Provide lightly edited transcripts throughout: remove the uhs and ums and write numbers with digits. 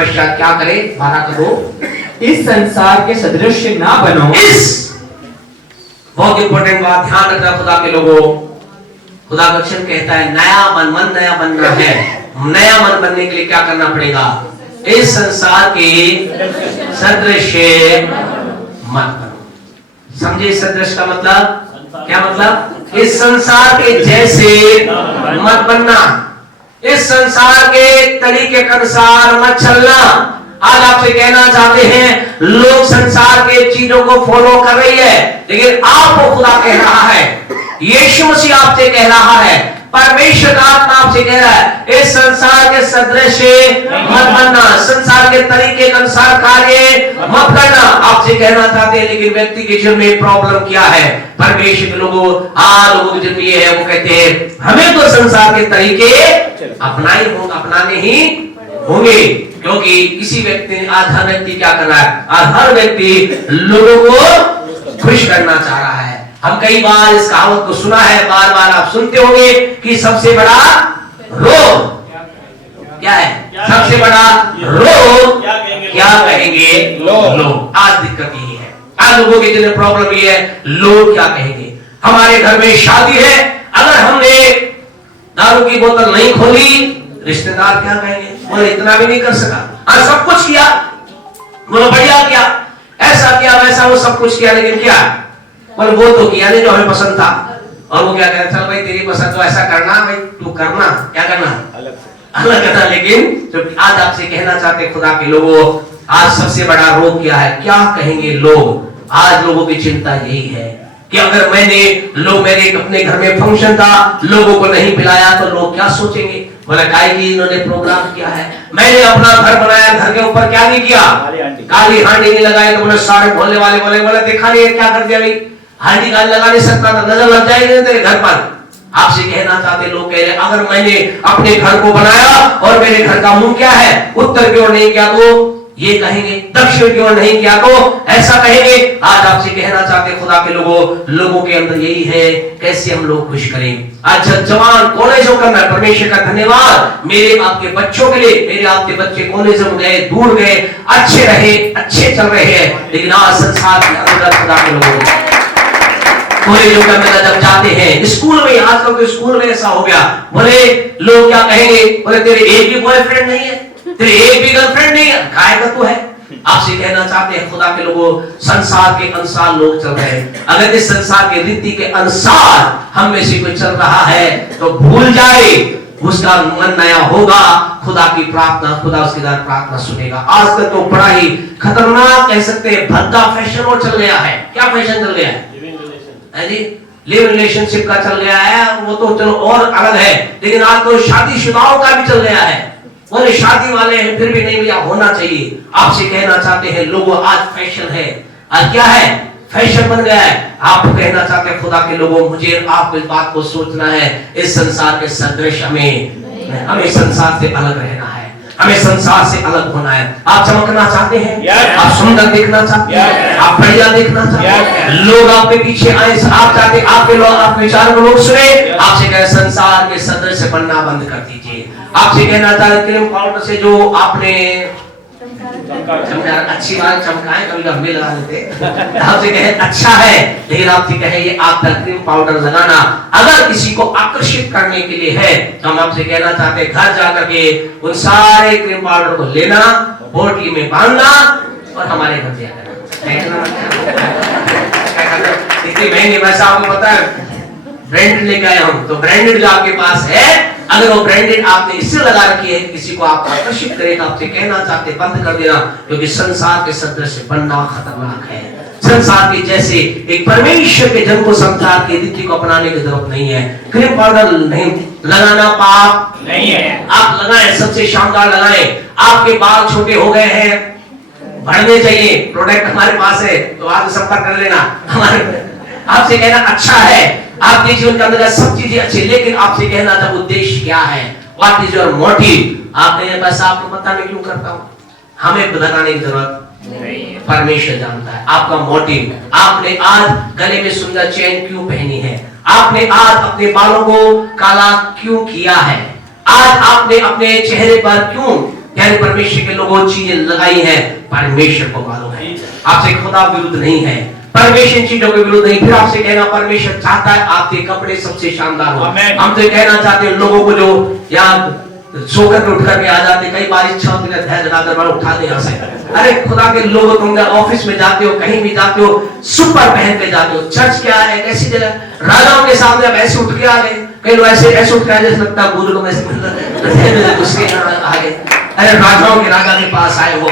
पश्चात क्या करे? 12 का 2, इस संसार के सदृश ना बनो। इस बहुत इंपॉर्टेंट बात ध्यान रखना खुदा के लोगों। खुदा का वचन कहता है नया मन नया बनना है। नया मन बनने के लिए क्या करना पड़ेगा? इस संसार के सदृश मत बनो। समझे सदृश का मतलब क्या? मतलब इस संसार के जैसे मत बनना, इस संसार के तरीके के अनुसार मत चलना। आज आपसे कहना चाहते हैं लोग संसार के चीजों को फॉलो कर रही है, लेकिन आपको खुदा कह रहा है, यीशु मसीह आपसे कह रहा है, परमेश्वर का आत्मा आपसे कह रहा है इस संसार के सदृश मत बनना, संसार के तरीके के अनुसार कार्य मत करना। आपसे कहना चाहते हैं, लेकिन व्यक्ति के जीवन में प्रॉब्लम क्या है? परमेश्वर के लोगों लोगों के जीवन ये है, वो कहते हैं हमें तो संसार के तरीके अपनाने ही होंगे, क्योंकि किसी व्यक्ति ने आज हर व्यक्ति क्या कर रहा है? आज हर व्यक्ति लोगों को खुश करना चाह रहा है। हम कई बार इस कहावत को सुना है, बार बार आप सुनते होंगे कि सबसे बड़ा रोग क्या है? सबसे बड़ा रोग क्या कहेंगे लोग? आज दिक्कत यही है, आज लोगों के जिन्हें प्रॉब्लम ये है, लोग क्या कहेंगे? हमारे घर में शादी है, अगर हमने दारू की बोतल नहीं खोली, रिश्तेदार क्या कहेंगे? बोले इतना भी नहीं कर सका, आज सब कुछ किया, बोलो बढ़िया किया, ऐसा किया वैसा, वो सब कुछ किया, लेकिन क्या? बोले वो तो किया नहीं जो हमें पसंद था। और वो क्या कह रहे? चल भाई तेरी पसंद तो ऐसा करना, भाई तू करना, क्या करना? अलग करना। लेकिन जो आज आपसे कहना चाहते खुदा के लोगों, आज सबसे बड़ा रोग क्या है? क्या कहेंगे लोग? आज लोगों की चिंता यही है कि अगर मेरे अपने घर में फंक्शन था, लोगों को नहीं पिलाया तो लोग क्या सोचेंगे? बोला काहे कि इन्होंने प्रोग्राम किया है। मैंने अपना घर बनाया, घर के ऊपर क्या नहीं किया? काली हांडी नहीं लगाई। तो बोले सारे बोलने वाले बोले देखा नहीं क्या कर दिया भाई, हांडी काली लगा नहीं सकता था, नजर लग जाएगी तेरे घर पर। आपसे कहना चाहते लोग कह रहे अगर मैंने अपने घर को बनाया और मेरे घर का मुंह क्या है? उत्तर की ओर नहीं किया तो ये कहेंगे, दक्षिण की ओर नहीं किया तो ऐसा कहेंगे। आज आपसे कहना चाहते खुदा के लोगों के अंदर यही है, कैसे हम लोग खुश करें? आज जवान कॉलेज में करना, परमेश्वर का धन्यवाद मेरे आपके बच्चों के लिए, मेरे आपके बच्चे कॉलेज में गए, दूर गए, अच्छे रहे, अच्छे चल रहे हैं। लेकिन आज संसार के अंदर खुदा के लोगों कॉलेजों का मेला जब जाते हैं, स्कूल में, आजकल तो स्कूल में ऐसा हो गया, बोले लोग क्या कहेंगे? बोले तेरे एक भी बॉयफ्रेंड नहीं है, तेरे एक भी गर्लफ्रेंड नहीं है, काय का तू है? आपसे कहना चाहते हैं खुदा के लोगों, संसार के अनुसार लोग चल रहे हैं। अगर इस संसार के रीति के अनुसार हम में से कोई चल रहा है तो भूल जाए, उसका मन नया होगा, खुदा की प्रार्थना, खुदा उसके द्वारा प्रार्थना सुनेगा। आज तक तो बड़ा ही खतरनाक कह सकते हैं, भद्दा फैशन और चल गया है। क्या फैशन चल गया है? लिव रिलेशनशिप का चल गया है, वो तो चलो और अलग है, लेकिन आज तो शादीशुदाओं का भी चल गया है। बोले शादी वाले हैं फिर भी नहीं भैया होना चाहिए। आपसे कहना चाहते हैं लोगों, आज फैशन है, आज क्या है? फैशन बन गया है। आप कहना चाहते हैं खुदा के लोगों, मुझे आपको इस बात को सोचना है, इस संसार के सदृश हमें संसार से अलग रहना है, हमें संसार से अलग होना है। आप चमकना चाहते हैं, आप सुंदर दिखना चाहते हैं, आप बढ़िया दिखना चाहते हैं, लोग आपके पीछे आए, आप चाहते आपके लोग, आपके विचार को लोग सुने। आपसे कहे संसार के सदृश बनना बंद कर दीजिए। आपसे कहना चाहते क्रीम पाउडर से जो आपने अच्छी बात चमकाए, कभी कभी लगा देते। आपसे कहे अच्छा है, लेकिन आपसे कहे ये आपका क्रीम पाउडर लगाना अगर किसी को आकर्षित करने के लिए है, तो हम आपसे कहना चाहते हैं घर जाकर के उन सारे क्रीम पाउडर को लेना, बोतल में बांधना और हमारे घर दिया करना। इतनी महंगी, वैसा आपको पता है ब्रांडेड लेके आए हम, तो ब्रांडेड जो आपके पास है, अगर वो ब्रांडेड आपने इससे लगा रखी है किसी को आप आकर्षित करेगा, आपसे कहना चाहते बंद कर देना, क्योंकि संसार के सदृश बनना खतरनाक है। संसार के जैसे एक परमेश्वर के जन को संसार की रीति को अपनाने की जरूरत नहीं है। क्रीम पाउडर नहीं लगाना पाप नहीं है, आप लगाएं, सबसे शानदार लगाएं। आपके बाल छोटे हो गए हैं, बढ़ने चाहिए, प्रोडक्ट हमारे पास है तो आज संपर्क कर लेना। हमारे आपसे कहना अच्छा है, आपके जीवन के अंदर सब चीजें अच्छी, लेकिन आपसे कहना था उद्देश्य क्या है? What is your motive? आपने बस आपको पता नहीं क्यों करता हूं, हमें बताने की जरूरत नहीं है, परमेश्वर जानता है आपका मोटिव। आपने आज गले में सुंदर चेन क्यों पहनी है? आपने आज अपने बालों को काला क्यों किया है? आज आपने अपने चेहरे पर क्यों क्या परमेश्वर के लोगों चीजें लगाई हैं, परमेश्वर को मालूम है। आपसे खुदा विरुद्ध नहीं है, परमेश्वर चीजों के विरुद्ध नहीं। फिर आपसे कहना परमेश्वर चाहता है आपके कपड़े सबसे शानदार हो। हम तो कहना चाहते हैं लोगों को जो यहाँ सोकर के उठ करके आ जाते, कई बार इच्छा होती है ध्यान लगाकर उठा दे यहाँ से। अरे खुदा के लोगों, तुम ऑफिस में जाते हो, कहीं भी जाते हो, सुपर पहन के जाते हो। चर्च क्या है, ऐसी जगह राजाओं के सामने अब ऐसे उठ के आ गए, कई लोग ऐसे उठ के आ, जैसे लगता है बुजुर्ग में से उसके आ गए। अरे राजाओं के राजा के पास आए हो,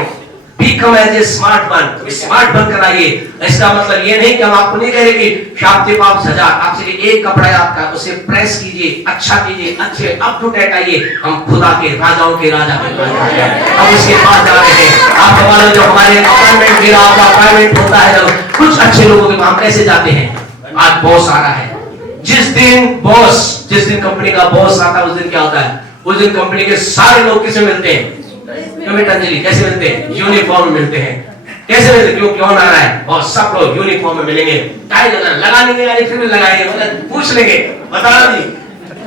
become as a smart बन कर आइए। इसका मतलब ये नहीं कि हम आपको नहीं कह रहे कि शाब्दिक आप सजा, आपसे एक कपड़ा है आपका, उसे प्रेस कीजिए, अच्छा कीजिए, अच्छे अप टू डेट आइए। हम खुदा के राजाओं के राजा के पास हैं, हम उसके पास जा रहे हैं। आप हमारा जो हमारे अपॉइंटमेंट मेरा आपका अपॉइंटमेंट होता है, जब कुछ अच्छे लोगों के पास हम कैसे जाते हैं। आज बॉस आ रहा है, जिस दिन कंपनी का बॉस आता है, उस दिन क्या होता है, उस दिन कंपनी के सारे लोग किसे मिलते हैं, अंजलि कैसे मिलते हैं, यूनिफॉर्म मिलते हैं। कैसे मिलते, क्यों आ रहा है, और सब लोग यूनिफॉर्म में मिलेंगे, टाई लगाने के फिर भी लगाएंगे, पूछ लेंगे, बता जी।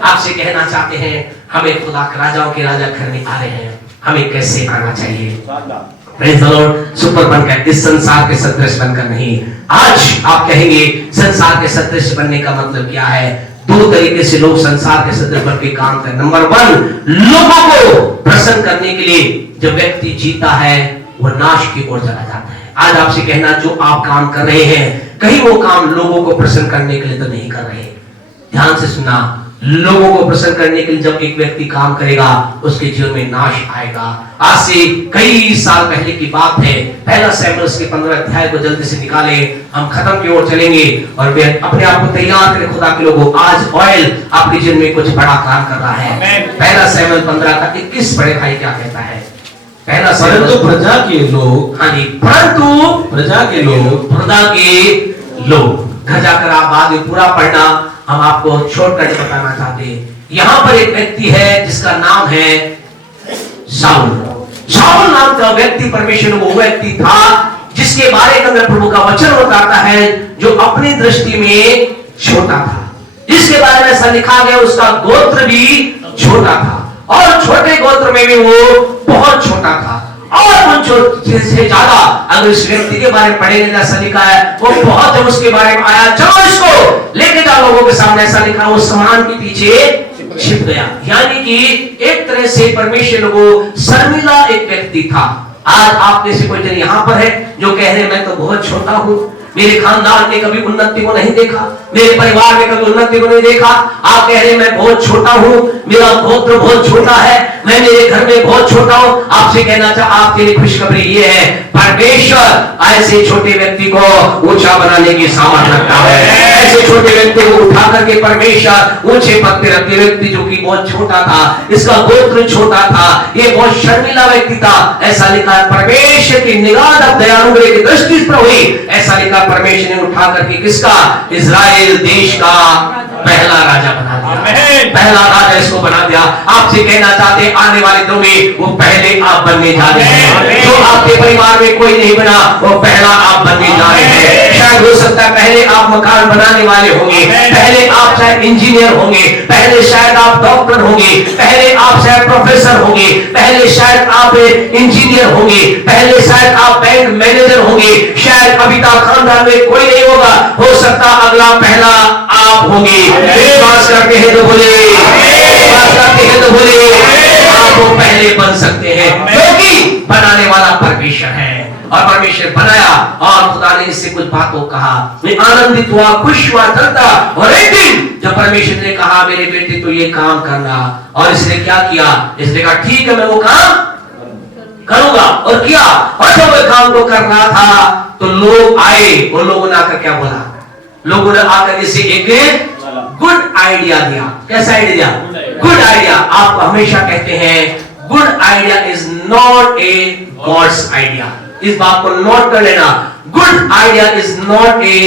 आपसे कहना चाहते हैं हमें खुदा के राजाओं के राजा करने आ रहे हैं, हमें कैसे आना चाहिए। Praise the Lord. सुपर बनकर, इस संसार के सदृश बनकर नहीं। आज आप कहेंगे संसार के सदृश बनने का मतलब क्या है। दो तरीके से लोग संसार के सदृश बन के काम करते। नंबर 1, लोगों को प्रसन्न करने के लिए जब व्यक्ति जीता है वो नाश की ओर चला जाता है। आज आपसे कहना, जो आप काम कर रहे हैं, कहीं वो काम लोगों को प्रसन्न करने के लिए तो नहीं कर रहे। ध्यान से सुना, लोगों को प्रसन्न करने के लिए जब एक व्यक्ति काम करेगा, उसके जीवन में नाश आएगा। आज से कई साल पहले की बात है, पहला शमूएल के 15 अध्याय को जल्दी से निकाले, हम खत्म की ओर चलेंगे और वे अपने आप को तैयार करें खुदा के लोगों। आज ऑयल आपके जीवन में कुछ बड़ा काम कर रहा है। पहला शमूएल 15 का 21 बड़े भाई क्या कहता है। पहला, परंतु प्रजा के लोग, हाँ जी, परंतु प्रजा के लोग। घर जाकर आप बाद में पूरा पढ़ना, हम आपको शॉर्टकट बताना चाहते हैं। यहाँ पर एक व्यक्ति है जिसका नाम है शाऊल नाम का व्यक्ति, परमेश्वर वो व्यक्ति था जिसके बारे के अंदर प्रभु का वचन बताता है, जो अपनी दृष्टि में छोटा था, जिसके बारे में ऐसा लिखा गया उसका गोत्र भी छोटा था, और छोटे गोत्र में भी वो बहुत छोटा था। और उन छोटे से ज्यादा अगर इस व्यक्ति के बारे में पढ़ेंगे, ऐसा लिखा है वो बहुत जब उसके बारे में आया, चलो इसको लेके जाओ लोगों के सामने, ऐसा लिखा, वो सामान के पीछे छिप गया। यानी कि एक तरह से परमेश्वर लोगों शर्मिला एक व्यक्ति था। आज आप में से कोई जन यहाँ पर है जो कह रहे मैं तो बहुत छोटा हूँ, मेरे खानदान ने कभी उन्नति को नहीं देखा, मेरे परिवार में कभी उन्नति को नहीं देखा। आप कह रहे मैं बहुत छोटा हूँ, मेरा गोत्र बहुत छोटा है, मैं मेरे घर में बहुत छोटा हूँ। आपसे कहना चाह, आपके लिए खुशखबरी ये है, परमेश्वर ऐसे छोटे व्यक्ति को ऊंचा बनाने की सामर्थ्य रखता है। ऐसे छोटे व्यक्ति को उठा करके परमेश्वर ऊंचे पद पे रखते। व्यक्ति जो कि बहुत छोटा था, इसका गोत्र छोटा था, ये बहुत शर्मिला व्यक्ति था, ऐसा लिखा है परमेश्वर की निगाह दयालुता की दृष्टि पर हुई। ऐसा लिखा परमेश्वर ने उठा करके किसका, इजराइल देश का पहला राजा बना दिया, पहला राजा इसको बना दिया। आपसे कहना चाहते आने वाले दिनों में वो पहले आप बनने जा रहे हैं। जो आपके परिवार में कोई नहीं बना, वो पहला आप बनने जा रहे हैं। शायद हो सकता है पहले आप मकान बनाने वाले होंगे, पहले आप शायद इंजीनियर होंगे, पहले शायद आप डॉक्टर होंगे, पहले आप शायद प्रोफेसर होंगे, पहले शायद आप इंजीनियर होंगे, पहले शायद आप बैंक मैनेजर होंगे, शायद अभी तक खानदान में कोई नहीं होगा, हो सकता अगला पहला आप होंगे। विश्वास करते हैं तो बोले, विश्वास करते हैं तो बोले, आप वो पहले बन सकते हैं, क्योंकि बनाने वाला परमेश्वर है। और परमेश्वर बनाया और खुदा ने इससे कुछ बात को कहा, मैं आनंदित हुआ, खुश हुआ, चलता। और एक दिन जब परमेश्वर ने कहा मेरे बेटे तो ये काम करना, और इसने क्या किया, इसने कहा ठीक है मैं वो काम करूंगा, और किया। और जब वो काम को कर रहा था तो लोग आए, और लोगों ने आकर क्या बोला, लोगों ने आकर इसे एक गुड आइडिया दिया। कैसा आइडिया दिया, गुड आइडिया। आप हमेशा कहते हैं good idea is not a God's idea. इस बात को नोट कर लेना, good idea is not a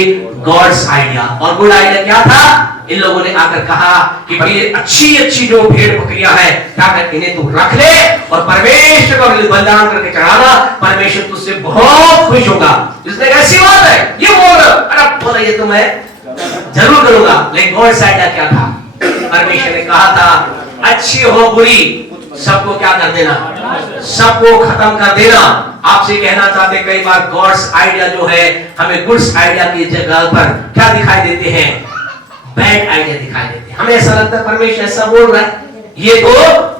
God's idea. और गुड आइडिया क्या था, इन लोगों ने आकर कहा कि भाई अच्छी अच्छी जो भेड़ बकरियां हैं, क्या कर इन्हें तू रख ले और परमेश्वर का बलिदान करके चढ़ाना, परमेश्वर तुझसे बहुत खुश होगा। इसने ऐसी बात है ये बोल, अरे बोला ये तो मैं जरूर करूंगा। लेकिन गॉड्स आइडिया क्या था, परमेश्वर ने कहा था अच्छी हो बुरी सबको क्या कर देना, सबको खत्म कर देना। आपसे कहना चाहते कई बार गॉड्स आइडिया जो है हमें गुड्स आइडिया की जगह पर क्या दिखाई देते हैं, बैड आइडिया दिखाई देते हैं। हमें ऐसा लगता है परमेश्वर ऐसा बोल रहा है, ये तो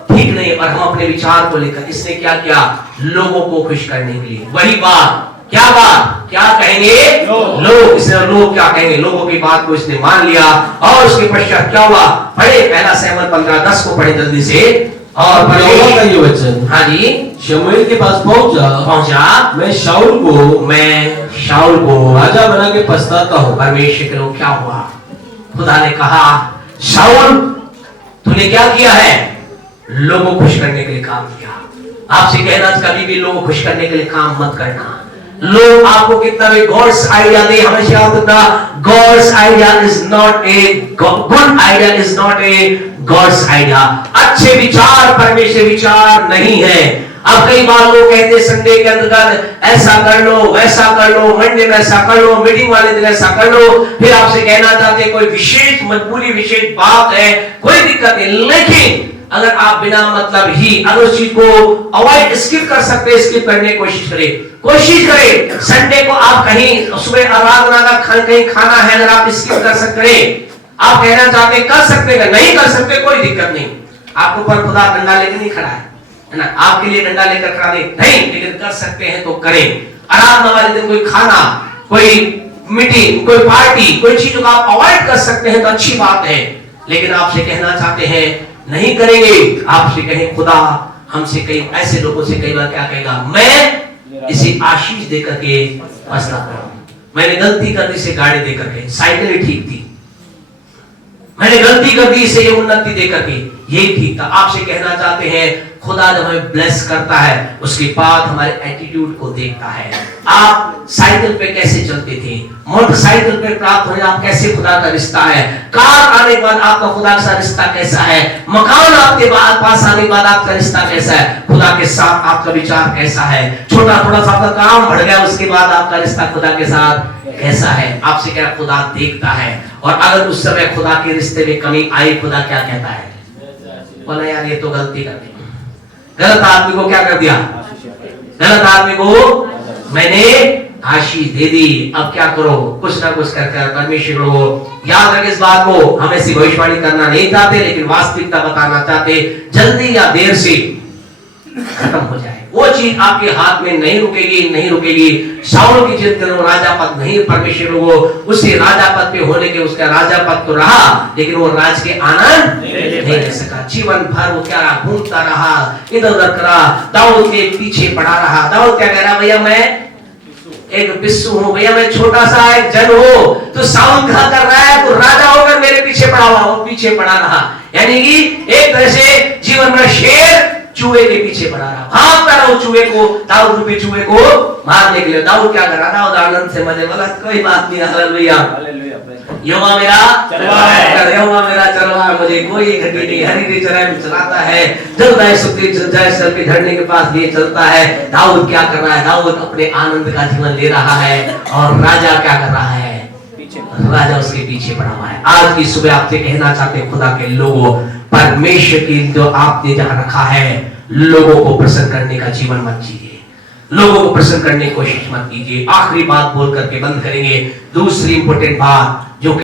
ठीक नहीं। और हम अपने विचार को लेकर इसने क्या किया, लोगों को खुश करने के लिए वही बात क्या कहेंगे लोग, इसने लोग क्या कहेंगे, लोगों की बात को इसने मान लिया। और उसके पश्चात क्या हुआ, पढ़े पहला शमूएल 15:10 को पढ़े जल्दी से। और यहोवा का ये वचन हाँ जी शमूएल के पास पहुंचा, मैं शाऊल को राजा बना के पछताता हूँ। परमेश्वर के लोग क्या हुआ, खुदा ने कहा शाऊल तूने क्या किया है, लोगों को खुश करने के लिए काम किया। आपसे कहना कभी भी लोगों को खुश करने के लिए काम मत करना। लोग आपको कितना भी गॉड्स आइडिया दे, हमेशा याद रखना God's idea is not a good idea, is not a God's idea. अच्छे विचार परमेश्वर विचार नहीं है। अब कई बार लोग कहते हैं संडे के अंतर्गत ऐसा कर लो वैसा कर लो, मंडे में ऐसा कर लो, मीटिंग वाले दिन ऐसा कर लो। फिर आपसे कहना चाहते हैं कोई विशेष मजबूरी विशेष बात है, कोई दिक्कत नहीं, लेकिन अगर आप बिना मतलब ही अगर उस चीज को अवॉइड स्किप कर सकते हैं, स्किप करने की कोशिश करें। संडे को आप कहीं सुबह आराधना का कहीं खाना है, अगर आप स्किप कर सकते हैं, आप कहना चाहते कर सकते हैं, नहीं कर सकते कोई दिक्कत नहीं। आपको पर खुदा डंडा लेकर नहीं खड़ा है ना, आपके लिए डंडा लेकर खड़ा नहीं, लेकिन कर सकते हैं तो करें। आराधना वाले दिन कोई खाना, कोई मीटिंग, कोई पार्टी, कोई चीज को आप अवॉइड कर सकते हैं तो अच्छी बात है। लेकिन आपसे कहना चाहते हैं नहीं करेंगे, आपसे कहें खुदा हमसे कई ऐसे लोगों से कई बार क्या कहेगा, मैं इसे आशीष देकर के पछताता हूं, मैंने गलती कर दी इसे गाड़ी देकर के, साइकिल ही ठीक थी, मैंने गलती कर दी इसे ये उन्नति देकर के, यही ठीक था। आपसे कहना चाहते हैं खुदा जब हमें ब्लेस करता है उसके बाद हमारे एटीट्यूड को देखता है। आप साइकिल पे कैसे चलते थे, मोटरसाइकिल पे प्राप्त होने आप कैसे खुदा का रिश्ता है, कार आने के बाद आपका खुदा का रिश्ता कैसा है, मकान आपके बाद पास आने के बाद आपका रिश्ता कैसा है, खुदा के साथ आपका विचार कैसा है, छोटा थोड़ा सा आपका काम बढ़ गया उसके बाद आपका रिश्ता खुदा के साथ कैसा है। आपसे क्या खुदा देखता है। और अगर उस समय खुदा के रिश्ते में कमी आई, खुदा क्या कहता है, बोला यार ये तो गलती कर दी, गलत आदमी को क्या कर दिया, गलत आदमी को मैंने आशीष दे दी, अब क्या करो, कुछ ना कुछ कर परमेश्वर को याद रखे। इस बात को हम ऐसी भविष्यवाणी करना नहीं चाहते, लेकिन वास्तविकता बताना चाहते, जल्दी या देर से खत्म हो जाए वो चीज आपके हाथ में नहीं रुकेगी। शाऊल की जिद करो राजा पद नहीं, परमेश्वर को उसे राजा पद पे होने के, उसका राजा पद तो रहा लेकिन वो राज के आनंद नहीं ले सका। जीवन भर वो क्या रहा, घूमता रहा, इधर उधर करा, दाऊद के पीछे पड़ा रहा। दाऊद क्या कह रहा, भैया मैं एक पिस्सू हूं, भैया मैं छोटा सा एक जन हूं, तो शाऊल क्या कर रहा है, तो राजा होकर मेरे पीछे पड़ा हुआ, वो पीछे पड़ा रहा। यानी कि एक तरह से जीवन में शेर चूहे के पीछे पड़ा रहा, भागता रहा चूहे को, दाऊद रूपी चूहे को मारने के लिए। दाऊद क्या कर रहा, दाऊद आनंद से मजे वाला, कोई बात नहीं, हालेलुया, यहोवा मेरा चरवाहा, मुझे कोई घटी नहीं, हरी चराई में चलाता है, जलदाय सुखी जल के झरने के पास ये चलता है। दाऊद क्या कर रहा है, दाऊद अपने आनंद का जीवन ले रहा है, और राजा क्या कर रहा है, राजा उसके पीछे पड़ा हुआ है। आज की सुबह आपसे कहना चाहते खुदा के लोगों, परमेश्वर की जो आपने जहां रखा है, लोगों को प्रसन्न करने का जीवन मत जिए, लोगों को प्रसन्न करने की कोशिश मत कीजिए। आखिरी बात बोल करके बंद करेंगे। दूसरी इंपॉर्टेंट बात,